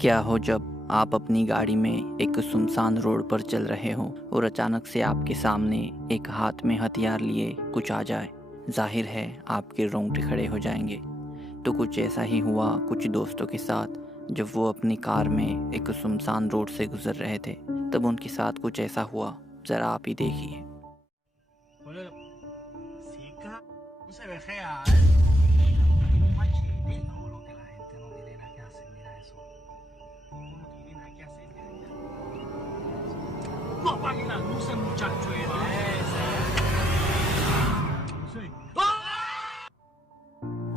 क्या हो जब आप अपनी गाड़ी में एक सुनसान रोड पर चल रहे हो और अचानक से आपके सामने एक हाथ में हथियार लिए कुछ आ जाए। जाहिर है आपके रोंगटे खड़े हो जाएंगे। तो कुछ ऐसा ही हुआ कुछ दोस्तों के साथ जब वो अपनी कार में एक सुनसान रोड से गुजर रहे थे। तब उनके साथ कुछ ऐसा हुआ, ज़रा आप ही देखिए। Boludo, Zika, no se ve real. Tiene un machete. No, lo que la gente no tiene nada que hacer, mira eso. No tiene nada que hacer, no apaguen las luces, muchachos. Sí.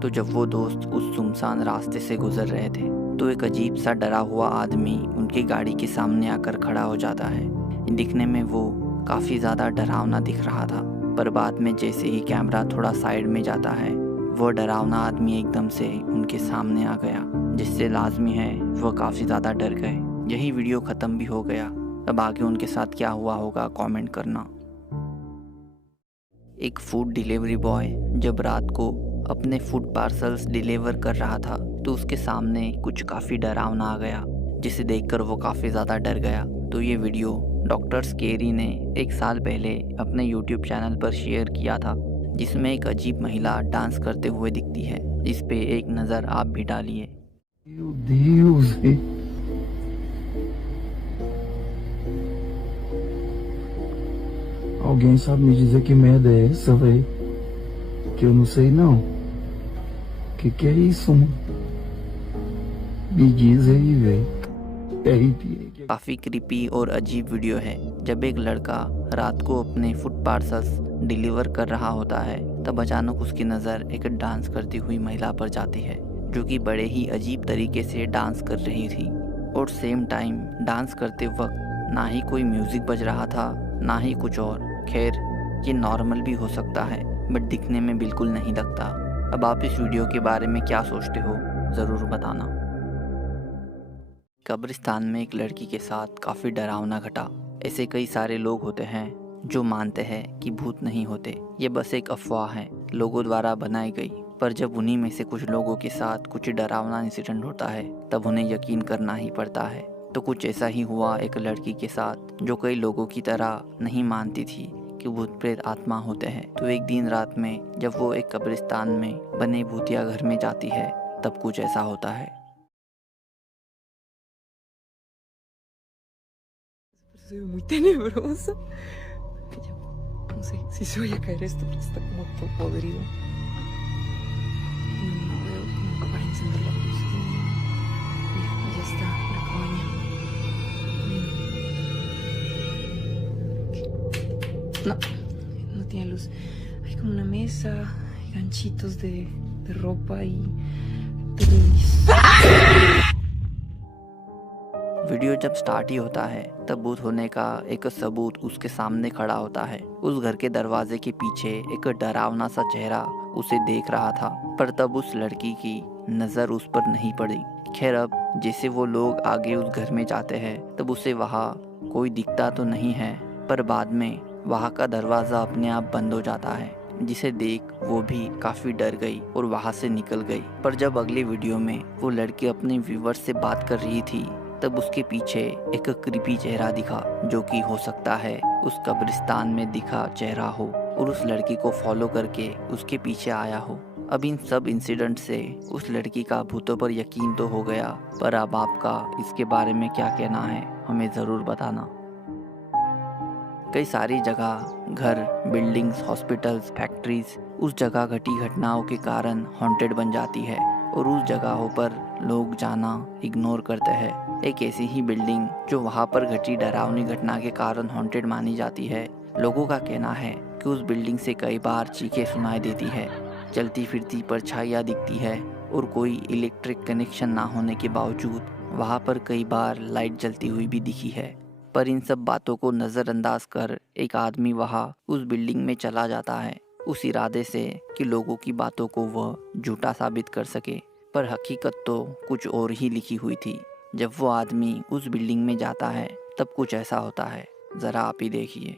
तो जब वो दोस्त उस सुनसान रास्ते से गुजर रहे थे तो एक अजीब सा डरा हुआ आदमी उनकी गाड़ी के सामने आकर खड़ा हो जाता है। दिखने में वो काफ़ी ज़्यादा डरावना दिख रहा था, पर बाद में जैसे ही कैमरा थोड़ा साइड में जाता है वो डरावना आदमी एकदम से उनके सामने आ गया, जिससे लाजमी है वो काफ़ी ज़्यादा डर गए। यही वीडियो ख़त्म भी हो गया। अब आगे उनके साथ क्या हुआ होगा कमेंट करना। एक फूड डिलीवरी बॉय जब रात को अपने फूड पार्सल्स डिलीवर कर रहा था तो उसके सामने कुछ काफ़ी डरावना आ गया, जिसे देखकर वो काफ़ी ज़्यादा डर गया। तो ये वीडियो डॉक्टर स्केरी ने 1 साल पहले अपने यूट्यूब चैनल पर शेयर किया था, जिसमें एक अजीब महिला डांस करते हुए दिखती है। इस पे एक नज़र आप भी डालिए। Meu Deus! Alguém sabe me dizer que merda é essa, velho? Que eu não sei não. Que é isso, mano? Me diz aí, velho. काफ़ी क्रीपी और अजीब वीडियो है। जब एक लड़का रात को अपने फूड पार्सल्स डिलीवर कर रहा होता है तब अचानक उसकी नज़र एक डांस करती हुई महिला पर जाती है, जो कि बड़े ही अजीब तरीके से डांस कर रही थी। और सेम टाइम डांस करते वक्त ना ही कोई म्यूज़िक बज रहा था ना ही कुछ और। खैर, ये नॉर्मल भी हो सकता है बट दिखने में बिल्कुल नहीं लगता। अब आप इस वीडियो के बारे में क्या सोचते हो ज़रूर बताना। कब्रिस्तान में एक लड़की के साथ काफ़ी डरावना घटा। ऐसे कई सारे लोग होते हैं जो मानते हैं कि भूत नहीं होते, ये बस एक अफवाह है लोगों द्वारा बनाई गई। पर जब उन्हीं में से कुछ लोगों के साथ कुछ डरावना इंसिडेंट होता है तब उन्हें यकीन करना ही पड़ता है। तो कुछ ऐसा ही हुआ एक लड़की के साथ जो कई लोगों की तरह नहीं मानती थी कि भूत प्रेत आत्मा होते हैं। तो एक दिन रात में जब वो एक कब्रिस्तान में बने भूतिया घर में जाती है तब कुछ ऐसा होता है। Se ve muy tenebroso. No sé si se vaya a caer esto porque está como todo podrido. No veo como para encender la luz. Mira, allá está la cabaña. No, no tiene luz. Hay como una mesa, hay ganchitos de ropa y televisor. Video जब start ही होता है तब भूत होने का एक सबूत उसके सामने खड़ा होता है। उस घर के दरवाजे के पीछे एक डरावना सा चेहरा उसे देख रहा था, पर तब उस लड़की की नज़र उस पर नहीं पड़ी। खैर, अब जैसे वो लोग आगे उस घर में जाते हैं तब उसे वहाँ कोई दिखता तो नहीं है, पर बाद में वहाँ का दरवाज़ा अपने आप बंद हो जाता है, जिसे देख वो भी काफ़ी डर गई और वहाँ से निकल गई। पर जब अगले वीडियो में वो लड़की अपने व्यूवर से बात कर रही थी तब उसके पीछे एक क्रीपी चेहरा दिखा, जो कि हो सकता है उस कब्रिस्तान में दिखा चेहरा हो और उस लड़की को फॉलो करके उसके पीछे आया हो। अब इन सब इंसिडेंट से उस लड़की का भूतों पर यकीन तो हो गया, पर अब आपका इसके बारे में क्या कहना है हमें ज़रूर बताना। कई सारी जगह घर, बिल्डिंग्स, हॉस्पिटल्स, फैक्ट्रीज उस जगह घटी घटनाओं के कारण हॉन्टेड बन जाती है और उस जगहों पर लोग जाना इग्नोर करते हैं। एक ऐसी ही बिल्डिंग जो वहाँ पर घटी डरावनी घटना के कारण हॉन्टेड मानी जाती है। लोगों का कहना है कि उस बिल्डिंग से कई बार चीखें सुनाई देती है, चलती फिरती परछाइयाँ दिखती है और कोई इलेक्ट्रिक कनेक्शन ना होने के बावजूद वहाँ पर कई बार लाइट जलती हुई भी दिखी है। पर इन सब बातों को नज़रअंदाज कर एक आदमी वहाँ उस बिल्डिंग में चला जाता है, उस इरादे से कि लोगों की बातों को वह झूठा साबित कर सके। पर हकीकत तो कुछ और ही लिखी हुई थी। जब वो आदमी उस बिल्डिंग में जाता है तब कुछ ऐसा होता है, ज़रा आप ही देखिए।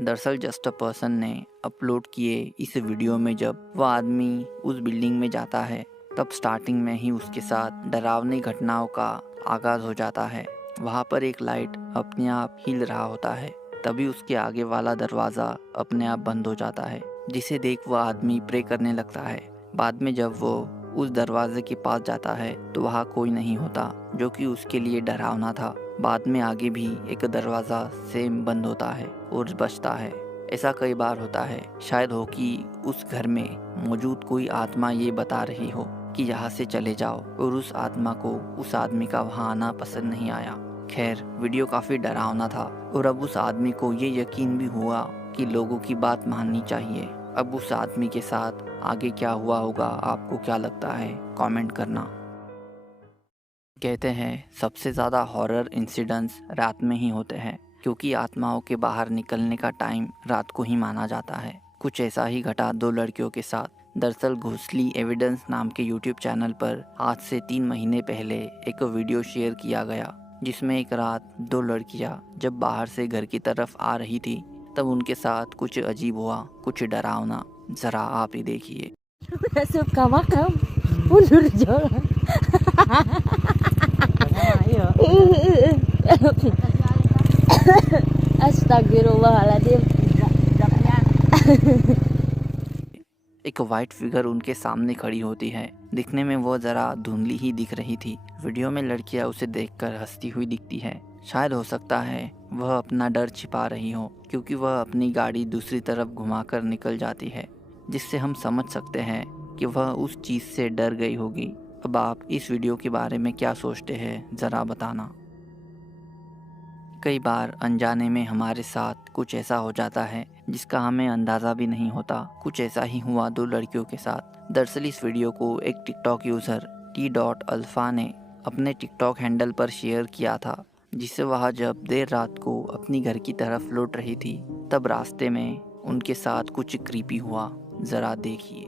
दरअसल जस्ट अ पर्सन ने अपलोड किए इस वीडियो में जब वह आदमी उस बिल्डिंग में जाता है तब स्टार्टिंग में ही उसके साथ डरावनी घटनाओं का आगाज हो जाता है। वहाँ पर एक लाइट अपने आप हिल रहा होता है, तभी उसके आगे वाला दरवाज़ा अपने आप बंद हो जाता है, जिसे देख वह आदमी प्रे करने लगता है। बाद में जब वो उस दरवाजे के पास जाता है तो वहाँ कोई नहीं होता, जो कि उसके लिए डरावना था। बाद में आगे भी एक दरवाज़ा सेम बंद होता है और बचता है। ऐसा कई बार होता है, शायद हो कि उस घर में मौजूद कोई आत्मा ये बता रही हो कि यहाँ से चले जाओ, और उस आत्मा को उस आदमी का वहाँ आना पसंद नहीं आया। खैर, वीडियो काफ़ी डरावना था और अब उस आदमी को ये यकीन भी हुआ कि लोगों की बात माननी चाहिए। अब उस आदमी के साथ आगे क्या हुआ होगा, आपको क्या लगता है, कमेंट करना। कहते हैं सबसे ज़्यादा हॉरर इंसिडेंट्स रात में ही होते हैं, क्योंकि आत्माओं के बाहर निकलने का टाइम रात को ही माना जाता है। कुछ ऐसा ही घटा 2 लड़कियों के साथ। दरअसल घोसली एविडेंस नाम के यूट्यूब चैनल पर आज से 3 महीने पहले एक वीडियो शेयर किया गया, जिसमें एक रात 2 लड़कियां जब बाहर से घर की तरफ आ रही थी तब उनके साथ कुछ अजीब हुआ, कुछ डरावना। ज़रा आप ही देखिए। Suka makam mundur jalan. Astagfirullahaladzim. एक वाइट फिगर उनके सामने खड़ी होती है। दिखने में वो ज़रा धुंधली ही दिख रही थी। वीडियो में लड़कियां उसे देखकर हंसती हुई दिखती है। शायद हो सकता है वह अपना डर छिपा रही हो, क्योंकि वह अपनी गाड़ी दूसरी तरफ घुमाकर निकल जाती है, जिससे हम समझ सकते हैं कि वह उस चीज़ से डर गई होगी। अब आप इस वीडियो के बारे में क्या सोचते हैं, ज़रा बताना। कई बार अनजाने में हमारे साथ कुछ ऐसा हो जाता है जिसका हमें अंदाज़ा भी नहीं होता। कुछ ऐसा ही हुआ 2 लड़कियों के साथ। दरअसल इस वीडियो को एक टिकटॉक यूज़र T.Alpha ने अपने टिकटॉक हैंडल पर शेयर किया था, जिसे वह जब देर रात को अपनी घर की तरफ लौट रही थी तब रास्ते में उनके साथ कुछ क्रीपी हुआ। ज़रा देखिए।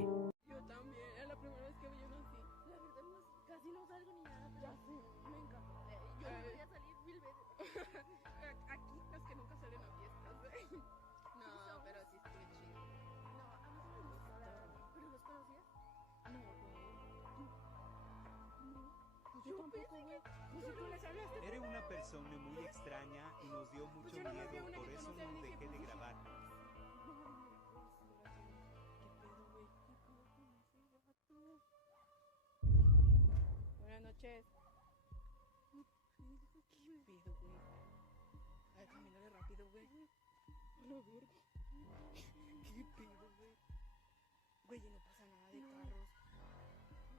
Eres una persona muy extraña y nos dio mucho miedo, por eso no dejé de grabar. Buenas noches. ¿Qué pedo, güey? Ay, camínale rápido, güey. No, verga. ¿Qué pedo, güey? Güey, no pasa nada de carros.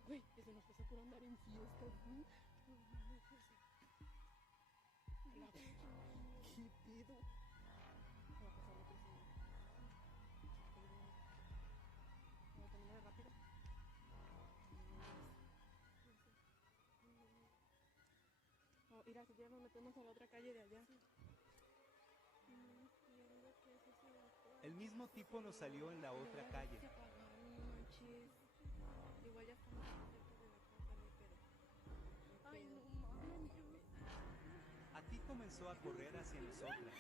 Güey, eso nos pasa por andar en fiestas, güey. No, no, pues. La verga. ¿Qué pedo? Va a pasar la persona. No, camínale rápido. No, mira, si ya nos metemos a la otra calle de allá. El mismo tipo nos salió en la otra calle. Igual ya estamos cerca de la casa, no hay pedo. Ay, no mames. A ti comenzó a correr hacia nosotras.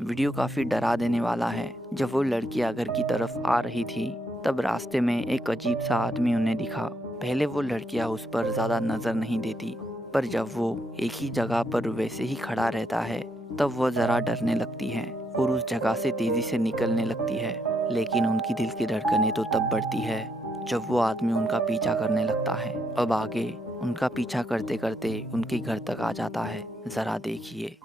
Video काफ़ी डरा देने वाला है। जब वो लड़कियां घर की तरफ आ रही थी तब रास्ते में एक अजीब सा आदमी उन्हें दिखा। पहले वो लड़कियां उस पर ज़्यादा नज़र नहीं देती, पर जब वो एक ही जगह पर वैसे ही खड़ा रहता है तब वो ज़रा डरने लगती हैं और उस जगह से तेज़ी से निकलने लगती है। लेकिन उनकी दिल की धड़कनें तो तब बढ़ती है जब वो आदमी उनका पीछा करने लगता है। अब आगे उनका पीछा करते करते उनके घर तक आ जाता है। ज़रा देखिए।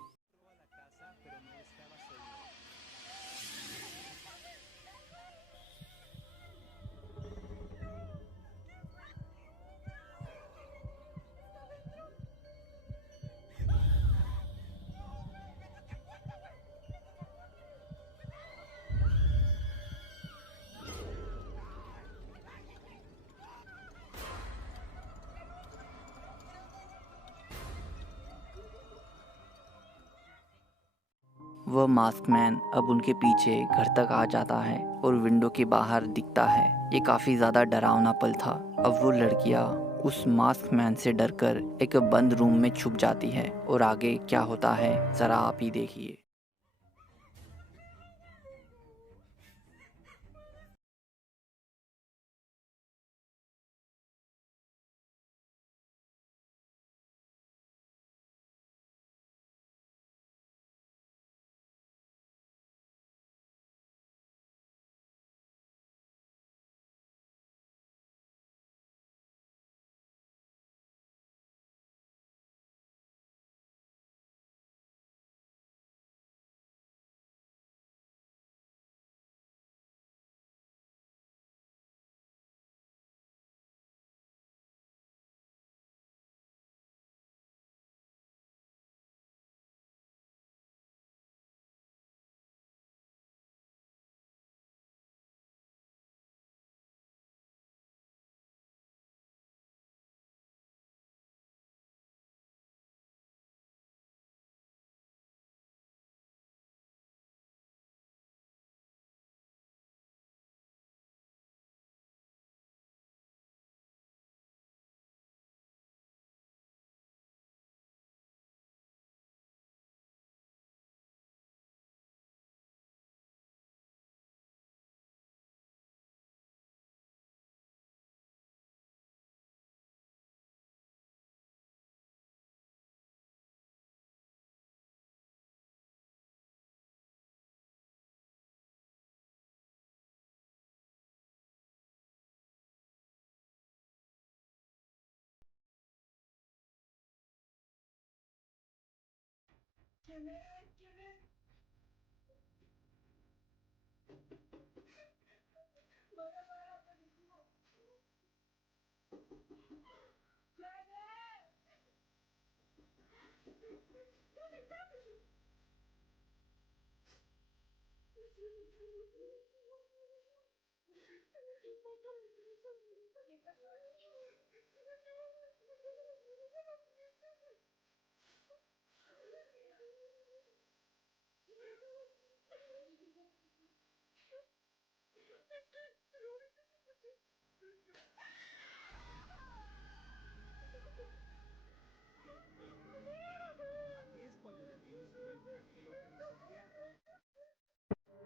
वह मास्कमैन अब उनके पीछे घर तक आ जाता है और विंडो के बाहर दिखता है। ये काफ़ी ज़्यादा डरावना पल था। अब वो लड़कियाँ उस मास्कमैन से डरकर एक बंद रूम में छुप जाती है और आगे क्या होता है ज़रा आप ही देखिए।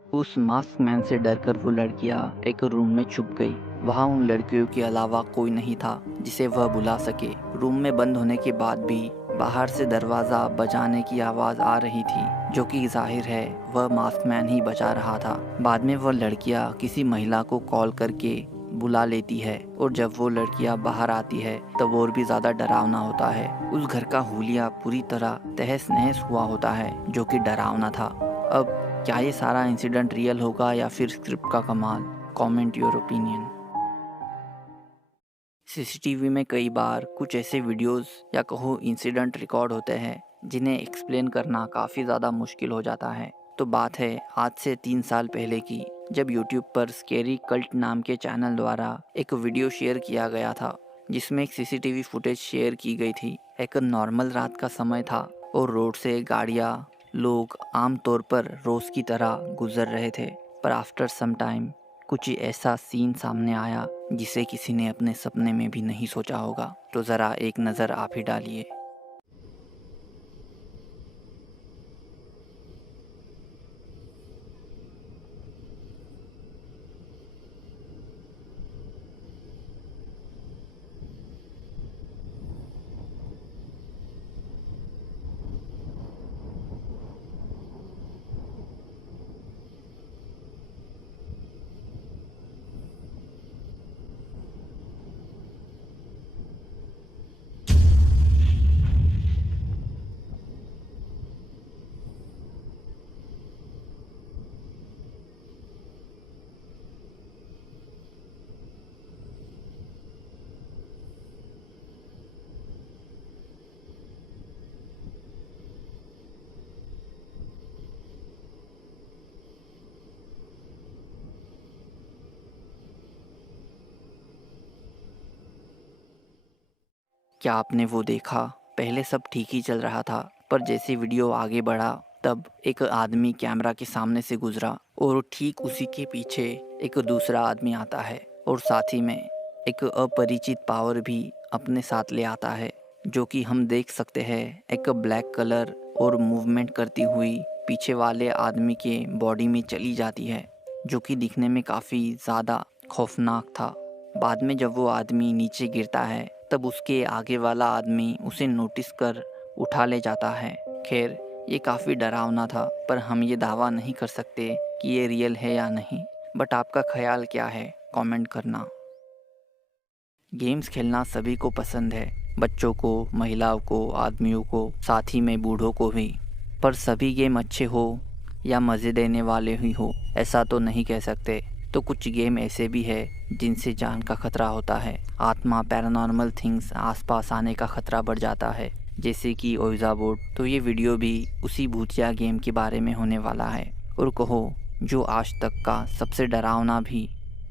उस मास्कमैन से डरकर वो लड़कियां एक रूम में छुप गई। वहाँ उन लड़कियों के अलावा कोई नहीं था जिसे वह बुला सके। रूम में बंद होने के बाद भी बाहर से दरवाज़ा बजाने की आवाज़ आ रही थी, जो कि जाहिर है वह मास्कमैन ही बजा रहा था। बाद में वह लड़कियां किसी महिला को कॉल करके बुला लेती है और जब वो लड़कियां बाहर आती है तब और भी ज़्यादा डरावना होता है। उस घर का हुलिया पूरी तरह तहस नहस हुआ होता है, जो कि डरावना था। अब क्या ये सारा इंसिडेंट रियल होगा या फिर स्क्रिप्ट का कमाल? Comment your opinion. सीसीटीवी में कई बार कुछ ऐसे वीडियोस या कहो इंसिडेंट रिकॉर्ड होते हैं जिन्हें एक्सप्लेन करना काफ़ी ज़्यादा मुश्किल हो जाता है। तो बात है आज से 3 साल पहले की, जब यूट्यूब पर स्केरी कल्ट नाम के चैनल द्वारा एक वीडियो शेयर किया गया था जिसमें एक सीसीटीवी फुटेज शेयर की गई थी। एक नॉर्मल रात का समय था और रोड से गाड़ियाँ, लोग आम तौर पर रोज़ की तरह गुजर रहे थे। पर आफ्टर सम टाइम कुछ ऐसा सीन सामने आया जिसे किसी ने अपने सपने में भी नहीं सोचा होगा। तो ज़रा एक नज़र आप ही डालिए। क्या आपने वो देखा? पहले सब ठीक ही चल रहा था, पर जैसे वीडियो आगे बढ़ा तब एक आदमी कैमरा के सामने से गुजरा और ठीक उसी के पीछे एक दूसरा आदमी आता है और साथ ही में एक अपरिचित पावर भी अपने साथ ले आता है, जो कि हम देख सकते हैं एक ब्लैक कलर और मूवमेंट करती हुई पीछे वाले आदमी के बॉडी में चली जाती है, जो कि दिखने में काफ़ी ज़्यादा खौफनाक था। बाद में जब वो आदमी नीचे गिरता है तब उसके आगे वाला आदमी उसे नोटिस कर उठा ले जाता है। खैर ये काफ़ी डरावना था, पर हम ये दावा नहीं कर सकते कि ये रियल है या नहीं। बट आपका ख्याल क्या है, कमेंट करना। गेम्स खेलना सभी को पसंद है, बच्चों को, महिलाओं को, आदमियों को, साथ ही में बूढ़ों को भी। पर सभी गेम अच्छे हो या मज़े देने वाले ही हो ऐसा तो नहीं कह सकते। तो कुछ गेम ऐसे भी है जिनसे जान का खतरा होता है, आत्मा, पैरानॉर्मल थिंग्स आसपास आने का खतरा बढ़ जाता है, जैसे कि ओइजा बोर्ड। तो ये वीडियो भी उसी भूतिया गेम के बारे में होने वाला है, और कहो जो आज तक का सबसे डरावना भी।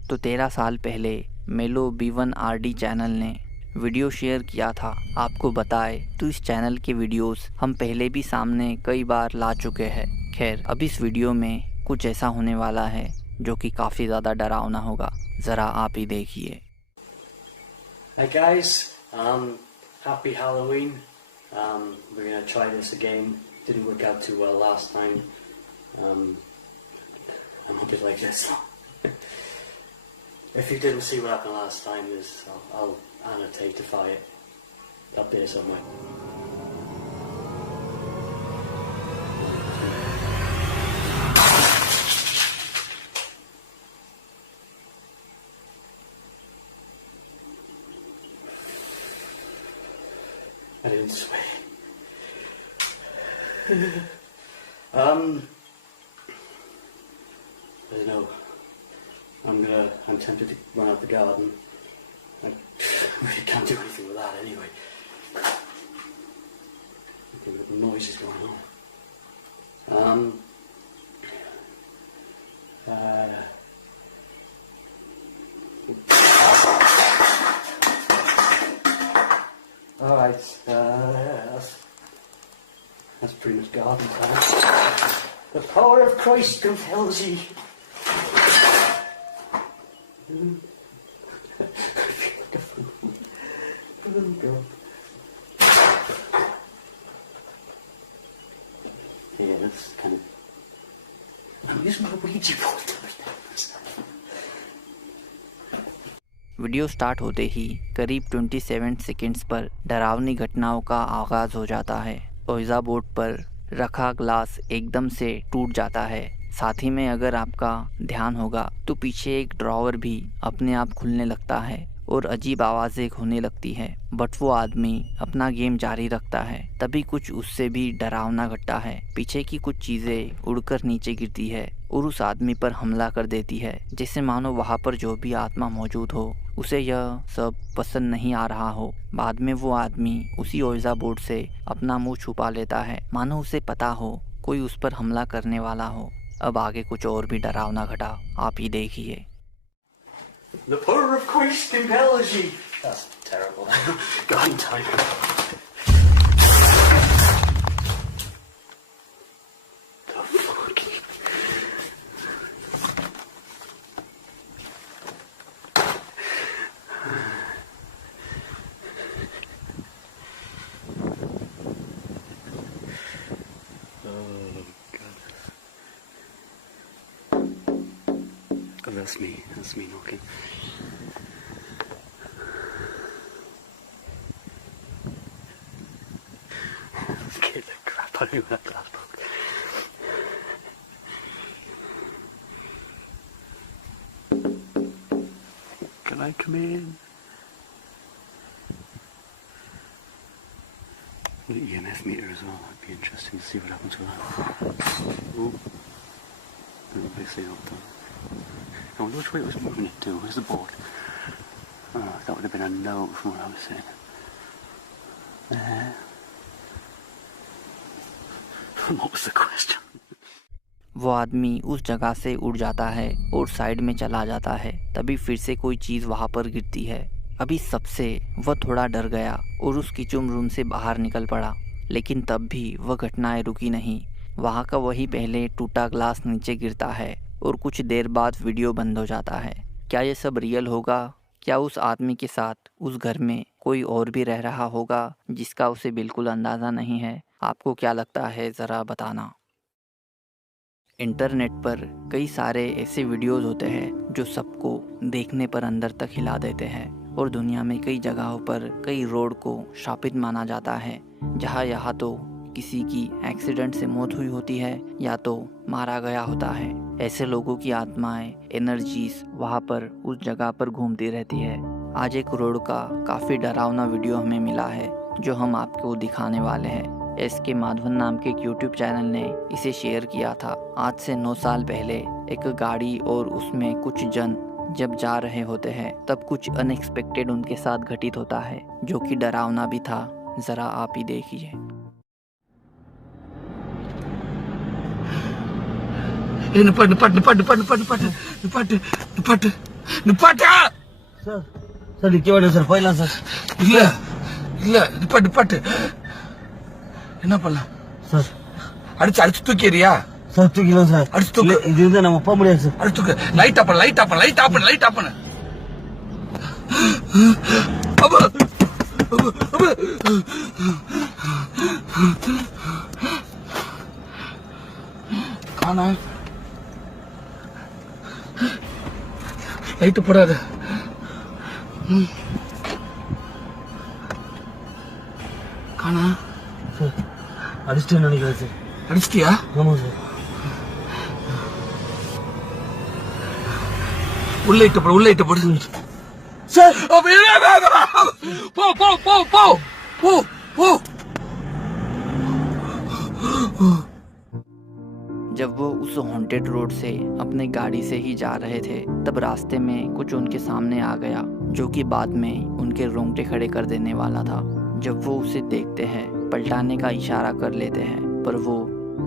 तो 13 साल पहले मेलो B1RD चैनल ने वीडियो शेयर किया था। आपको बताए तो इस चैनल के वीडियोस हम पहले भी सामने कई बार ला चुके हैं। खैर अब इस वीडियो में कुछ ऐसा होने वाला है जो कि काफ़ी ज़्यादा डरावना होगा, ज़रा आप ही देखिए। Hi guys, happy Halloween. We're gonna try this again. Didn't work out too well last time. I'm a bit like this. If you didn't see what happened last time, I'll annotatify it up there somewhere. I didn't swear. I don't know. I'm tempted to run out the garden. I really can't do anything with that anyway. The noise is going on. Alright, that's pretty much garden time. The power of Christ compels ye. I feel like a fool. Oh God. Yeah, that's kind of... I'm using my Ouija board. Video start होते ही करीब 27 seconds पर डरावनी घटनाओं का आगाज़ हो जाता है। ओइजा बोर्ड पर रखा ग्लास एकदम से टूट जाता है। साथ ही में अगर आपका ध्यान होगा तो पीछे एक ड्रॉवर भी अपने आप खुलने लगता है और अजीब आवाज़ें होने लगती है। बट वो आदमी अपना गेम जारी रखता है। तभी कुछ उससे भी डरावना घटता है। पीछे की कुछ चीज़ें उड़कर नीचे गिरती है और उस आदमी पर हमला कर देती है, जैसे मानो वहाँ पर जो भी आत्मा मौजूद हो उसे यह सब पसंद नहीं आ रहा हो। बाद में वो आदमी उसी ओइजा बोर्ड से अपना मुंह छुपा लेता है, मानो उसे पता हो कोई उस पर हमला करने वाला हो। अब आगे कुछ और भी डरावना घटा, आप ही देखिए। The power of Christ compels ye. That's terrible. Garden time. The fuck? Oh, that's me. That's me knocking. Scared the crap out of me when that glass broke. Can I come in? The EMF meter as well. That'd be interesting to see what happens with that. Ooh. Obviously not done. I wonder which way it was moving it to. Where's the board? Oh, that would have been a no from what I was saying. What was the question? वो आदमी उस जगह से उड़ जाता है और side में चला जाता है। तभी फिर से कोई चीज़ वहाँ पर गिरती है। अभी सबसे वह थोड़ा डर गया और उस किचन रूम से बाहर निकल पड़ा, लेकिन तब भी वह घटनाएं रुकी नहीं। वहाँ का वही पहले टूटा ग्लास नीचे गिरता है और कुछ देर बाद वीडियो बंद हो जाता है। क्या ये सब रियल होगा? क्या उस आदमी के साथ उस घर में कोई और भी रह रहा होगा जिसका उसे बिल्कुल अंदाज़ा नहीं है? आपको क्या लगता है, ज़रा बताना। इंटरनेट पर कई सारे ऐसे वीडियोस होते हैं जो सबको देखने पर अंदर तक हिला देते हैं और दुनिया में कई जगहों पर कई रोड को शापित माना जाता है जहाँ यहाँ तो किसी की एक्सीडेंट से मौत हुई होती है या तो मारा गया होता है। ऐसे लोगों की आत्माएं, एनर्जीज वहाँ पर उस जगह पर घूमती रहती है। आज एक रोड का काफ़ी डरावना वीडियो हमें मिला है जो हम आपको दिखाने वाले हैं। SK माधवन नाम के यूट्यूब चैनल ने इसे शेयर किया था। आज से 9 साल पहले एक गाड़ी और उसमें कुछ जन जब जा रहे होते हैं तब कुछ अनएक्सपेक्टेड उनके साथ घटित होता है जो कि डरावना भी था। ज़रा आप ही देखिए। సార్ ఇచ్చేవాడు సార్ పోయినా సార్ இல்ல இல்ல நிப்பாட்டு என்ன பண்ணலாம் సార్ அடிச்சு தூக்கிறியா சார் தூக்கிலாம் சார் அடிச்சு தூக்கு இது இருந்தா நம்ம போக முடியாது சார் அடிச்சு தூக்கு லைட் ஆஃப் பண்ணு அப்பா காணா லைட் போடாத காணா சார் அடிச்சிட்டேன்னு நினைக்கிறேன் சார் அடிச்சிட்டியா ஆமாம் சார் உள்ள இட்டு போடு சார் போ जब वो उस हॉन्टेड रोड से अपने गाड़ी से ही जा रहे थे तब रास्ते में कुछ उनके सामने आ गया जो कि बाद में उनके रोंगटे खड़े कर देने वाला था। जब वो उसे देखते हैं पलटाने का इशारा कर लेते हैं पर वो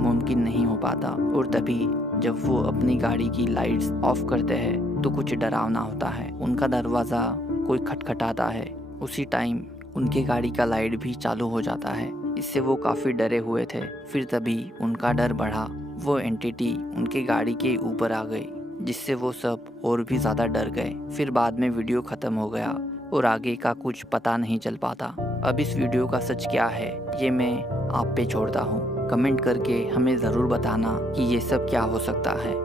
मुमकिन नहीं हो पाता और तभी जब वो अपनी गाड़ी की लाइट्स ऑफ करते हैं तो कुछ डरावना होता है। उनका दरवाज़ा कोई खटखटाता है। उसी टाइम उनकी गाड़ी का लाइट भी चालू हो जाता है। इससे वो काफ़ी डरे हुए थे। फिर तभी उनका डर बढ़ा। वो एंटिटी उनकी गाड़ी के ऊपर आ गई जिससे वो सब और भी ज़्यादा डर गए। फिर बाद में वीडियो ख़त्म हो गया और आगे का कुछ पता नहीं चल पाता। अब इस वीडियो का सच क्या है ये मैं आप पे छोड़ता हूँ। कमेंट करके हमें ज़रूर बताना कि ये सब क्या हो सकता है।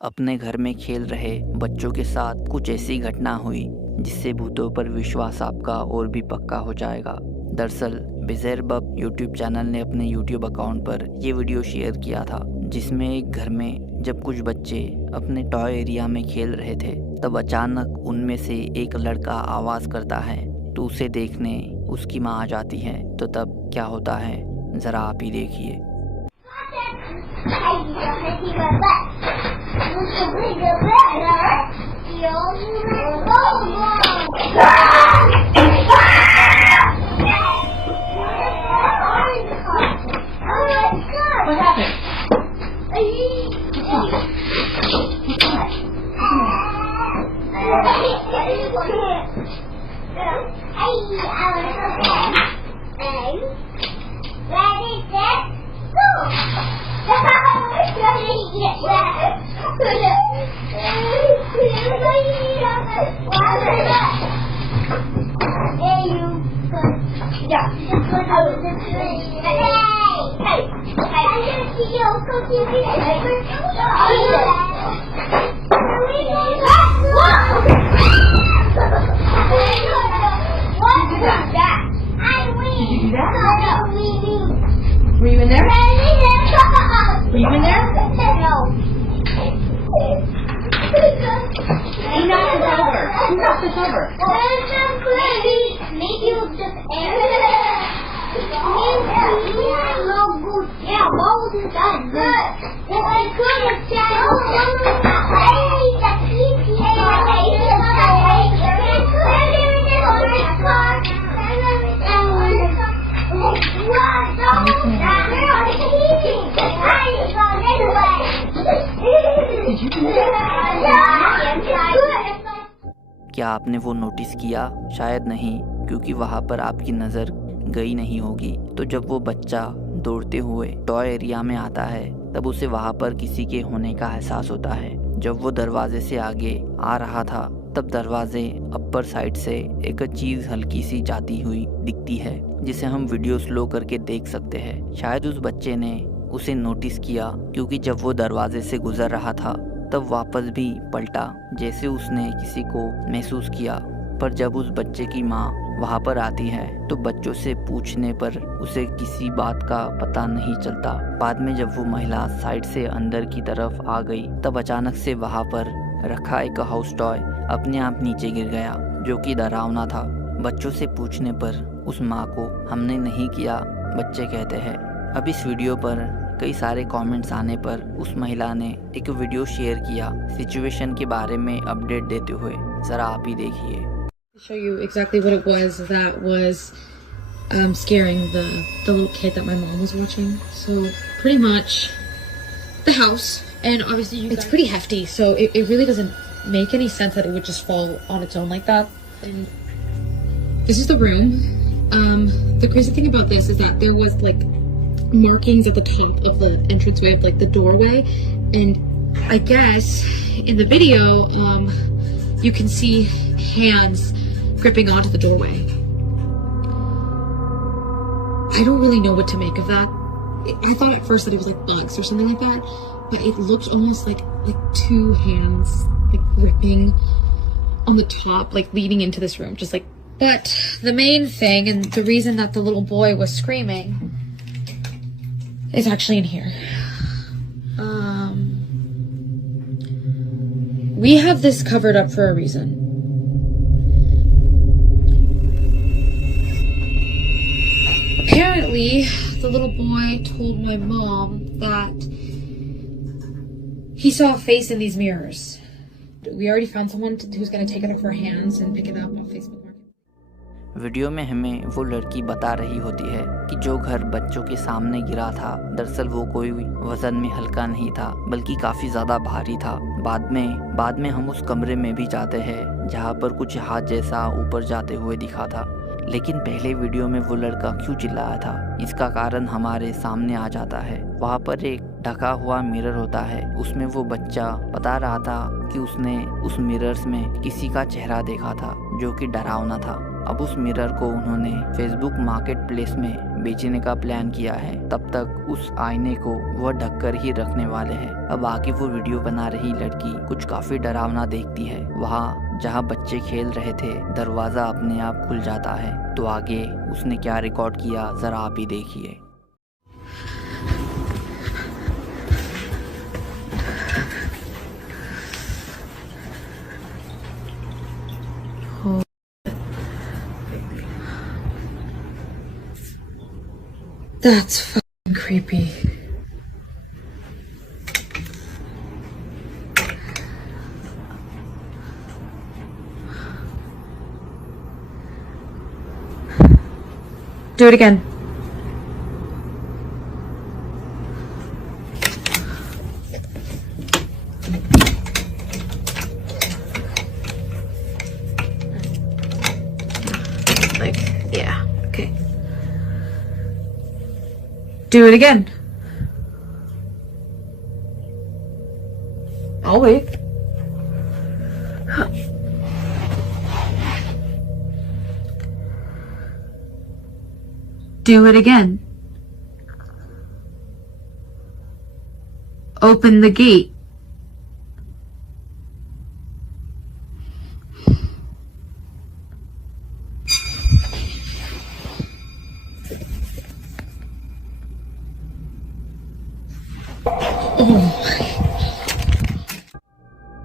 अपने घर में खेल रहे बच्चों के साथ कुछ ऐसी घटना हुई जिससे भूतों पर विश्वास आपका और भी पक्का हो जाएगा। दरअसल बिज़ेर बब यूट्यूब चैनल ने अपने यूट्यूब अकाउंट पर ये वीडियो शेयर किया था जिसमें एक घर में जब कुछ बच्चे अपने टॉय एरिया में खेल रहे थे तब अचानक उनमें से एक लड़का आवाज़ करता है तो उसे देखने उसकी माँ आ जाती है। तो तब क्या होता है ज़रा आप ही देखिए। What happened? Were you in there? Were you in there? No. Who knocked this over? Who knocked this over? Maybe it was just air. Yeah, what was it done? Good. Yes, I could have said, क्या आपने वो notice किया? शायद नहीं, क्योंकि वहाँ पर आपकी नज़र गई नहीं होगी। तो जब वो बच्चा दौड़ते हुए टॉय एरिया में आता है तब उसे वहाँ पर किसी के होने का एहसास होता है। जब वो दरवाजे से आगे आ रहा था तब दरवाजे अपर साइड से एक चीज हल्की सी जाती हुई दिखती है जिसे हम वीडियो स्लो करके देख सकते हैं। शायद उस बच्चे ने उसे नोटिस किया क्योंकि जब वो दरवाजे से गुजर रहा था तब वापस भी पलटा जैसे उसने किसी को महसूस किया। पर जब उस बच्चे की माँ वहाँ पर आती है तो बच्चों से पूछने पर उसे किसी बात का पता नहीं चलता। बाद में जब वो महिला साइड से अंदर की तरफ आ गई तब अचानक से वहाँ पर रखा एक हाउस टॉय अपने आप नीचे गिर गया जो कि डरावना था। बच्चों से पूछने पर उस माँ को हमने नहीं किया बच्चे कहते हैं। अब इस वीडियो पर कई सारे कमेंट्स आने पर उस महिला ने एक वीडियो शेयर किया सिचुएशन के बारे में अपडेट देते हुए। जरा आप ही देखिए। Show you exactly what it was that was scaring the little kid that my mom was watching. So pretty much the house, and obviously it's pretty hefty, so it really doesn't make any sense that it would just fall on its own like that. And this is the room. The crazy thing about this is that there was like markings at the top of the entranceway of like the doorway, and I guess in the video you can see hands gripping onto the doorway. I don't really know what to make of that. I thought at first that it was like bugs or something like that, but it looked almost like two hands like gripping on the top, like leading into this room, just like. But the main thing and the reason that the little boy was screaming is actually in here. We have this covered up for a reason. Apparently, the little boy told my mom that he saw a face in these mirrors. We already found someone who's going to take it off our hands and pick it up on Facebook. Video में हमें वो लड़की बता रही होती है कि जो घर बच्चों के सामने गिरा था दरअसल वो कोई वजन में हल्का नहीं था बल्कि काफी ज्यादा भारी था। बाद में हम उस कमरे में भी जाते हैं जहाँ पर कुछ हाथ जैसा ऊपर जाते हुए दिखा था। लेकिन पहले वीडियो में वो लड़का क्यों चिल्लाया था इसका कारण हमारे सामने आ जाता है। वहाँ पर एक ढका हुआ मिरर होता है, उसमें वो बच्चा बता रहा था कि उसने उस मिरर्स में किसी का चेहरा देखा था जो कि डरावना था। अब उस मिरर को उन्होंने फेसबुक मार्केट प्लेस में बेचने का प्लान किया है। तब तक उस आईने को वह ढककर ही रखने वाले हैं। अब आगे वो वीडियो बना रही लड़की कुछ काफी डरावना देखती है। वहाँ जहाँ बच्चे खेल रहे थे दरवाजा अपने आप खुल जाता है। तो आगे उसने क्या रिकॉर्ड किया जरा आप ही देखिए। That's fucking creepy. Do it again. Like, yeah, okay. Do it again. I'll wait. Do it again. Open the gate.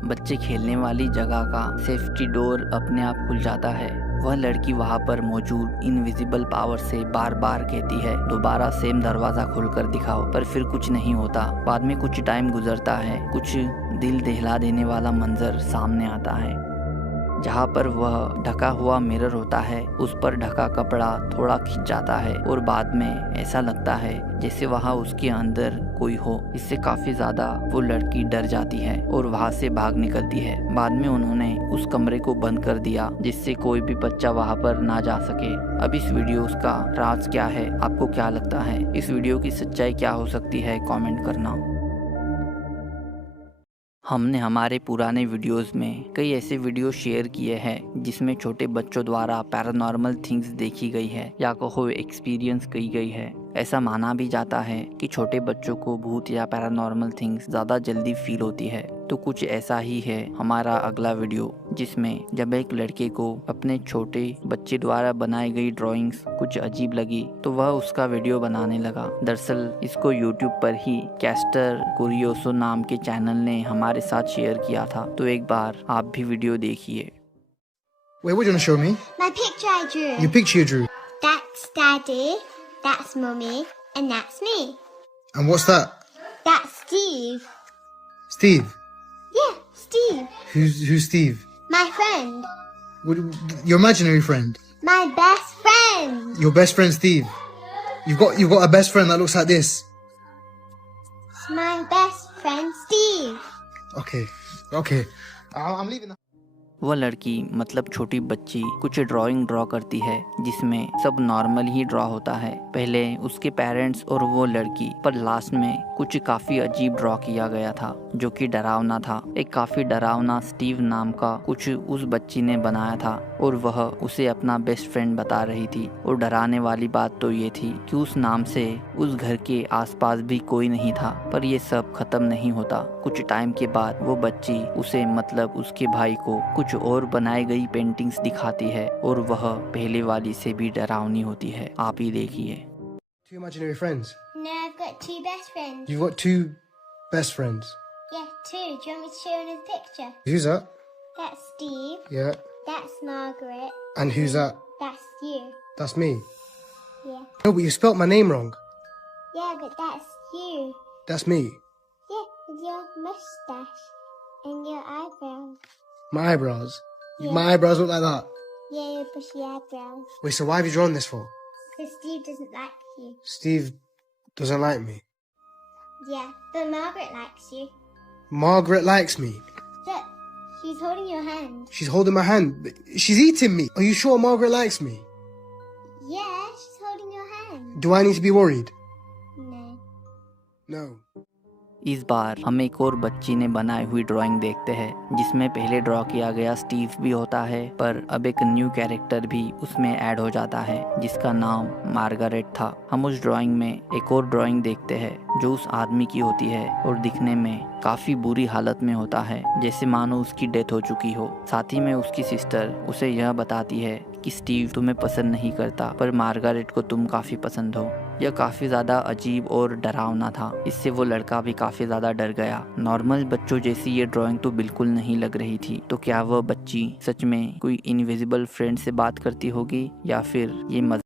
बच्चे खेलने वाली जगह का सेफ्टी डोर अपने आप खुल जाता है। वह लड़की वहाँ पर मौजूद इनविजिबल पावर से बार बार कहती है दोबारा सेम दरवाजा खोलकर दिखाओ, पर फिर कुछ नहीं होता। बाद में कुछ टाइम गुजरता है, कुछ दिल दहला देने वाला मंजर सामने आता है। जहाँ पर वह ढका हुआ मिरर होता है उस पर ढका कपड़ा थोड़ा खिंच जाता है और बाद में ऐसा लगता है जैसे वहाँ उसके अंदर कोई हो। इससे काफी ज्यादा वो लड़की डर जाती है और वहाँ से भाग निकलती है। बाद में उन्होंने उस कमरे को बंद कर दिया जिससे कोई भी बच्चा वहाँ पर ना जा सके। अब इस वीडियो का राज क्या है, आपको क्या लगता है? इस वीडियो की सच्चाई क्या हो सकती है, कमेंट करना। हमने हमारे पुराने वीडियोस में कई ऐसे वीडियो शेयर किए हैं जिसमें छोटे बच्चों द्वारा पैरानॉर्मल थिंग्स देखी गई है या कहो एक्सपीरियंस की गई है। ऐसा माना भी जाता है कि छोटे बच्चों को भूत या पैरानॉर्मल थिंग्स ज़्यादा जल्दी फील होती है। तो कुछ ऐसा ही है हमारा अगला वीडियो, जिसमें जब एक लड़के को अपने छोटे बच्चे द्वारा बनाई गई ड्राइंग्स कुछ अजीब लगी तो वह उसका वीडियो बनाने लगा। दरअसल इसको यूट्यूब पर ही कैस्टर कुरियोसो नाम के चैनल ने हमारे साथ शेयर किया था। तो एक बार आप भी वीडियो देखिए। Wait, what do you want to show me? My picture I drew. Your picture you drew. That's Daddy, that's Mummy, and that's me. And what's that? That's Steve. Steve. Yeah, Steve. Who's Steve? My friend. What, your imaginary friend. My best friend. Your best friend Steve. You've got a best friend that looks like this. It's my best friend Steve. Okay. I'm leaving now. वह लड़की मतलब छोटी बच्ची कुछ drawing draw करती है जिसमें सब नॉर्मल ही ड्रॉ होता है, पहले उसके पेरेंट्स और वो लड़की, पर लास्ट में कुछ काफी अजीब ड्रॉ किया गया था जो कि डरावना था। एक काफी डरावना स्टीव नाम का कुछ उस बच्ची ने बनाया था और वह उसे अपना बेस्ट फ्रेंड बता रही थी। और डराने वाली बात तो ये थी कि उस नाम से उस घर के आसपास भी कोई नहीं था। पर ये सब खत्म नहीं होता। कुछ टाइम के बाद वो बच्ची उसे मतलब उसके भाई को कुछ और बनाई गई पेंटिंग्स दिखाती है और वह पहले वाली से भी डरावनी होती है। आप ही देखिए। Two imaginary friends. No, I've got two best friends. You've got two best friends. Yeah, two. Do you want me to show you another picture? Who's that? That's Steve. Yeah. That's Margaret. And who's that? That's you. That's me. Yeah. No, but you spelt my name wrong. Yeah, but that's you. That's me. Yeah, with your mustache and your eyebrows. My eyebrows. Yeah. My eyebrows look like that. Yeah, your bushy eyebrows. Wait, so why have you drawn this for? Because Steve doesn't like you. Steve doesn't like me. Yeah, but Margaret likes you. Margaret likes me. Look, she's holding your hand. She's holding my hand. She's eating me. Are you sure Margaret likes me? Yeah, she's holding your hand. Do I need to be worried? No. No. इस बार हम एक और बच्ची ने बनाई हुई drawing देखते हैं जिसमें पहले ड्रॉ किया गया स्टीव भी होता है, पर अब एक न्यू कैरेक्टर भी उसमें ऐड हो जाता है जिसका नाम मार्गारेट था। हम उस ड्राइंग में एक और ड्राइंग देखते हैं जो उस आदमी की होती है और दिखने में काफी बुरी हालत में होता है, जैसे मानो उसकी डेथ हो चुकी हो। साथ ही में उसकी सिस्टर उसे यह बताती है कि स्टीव तुम्हें पसंद नहीं करता पर मार्गारेट को तुम काफी पसंद हो। यह काफी ज्यादा अजीब और डरावना था। इससे वो लड़का भी काफी ज्यादा डर गया। नॉर्मल बच्चों जैसी ये ड्राइंग तो बिल्कुल नहीं लग रही थी। तो क्या वह बच्ची सच में कोई इनविजिबल फ्रेंड से बात करती होगी या फिर ये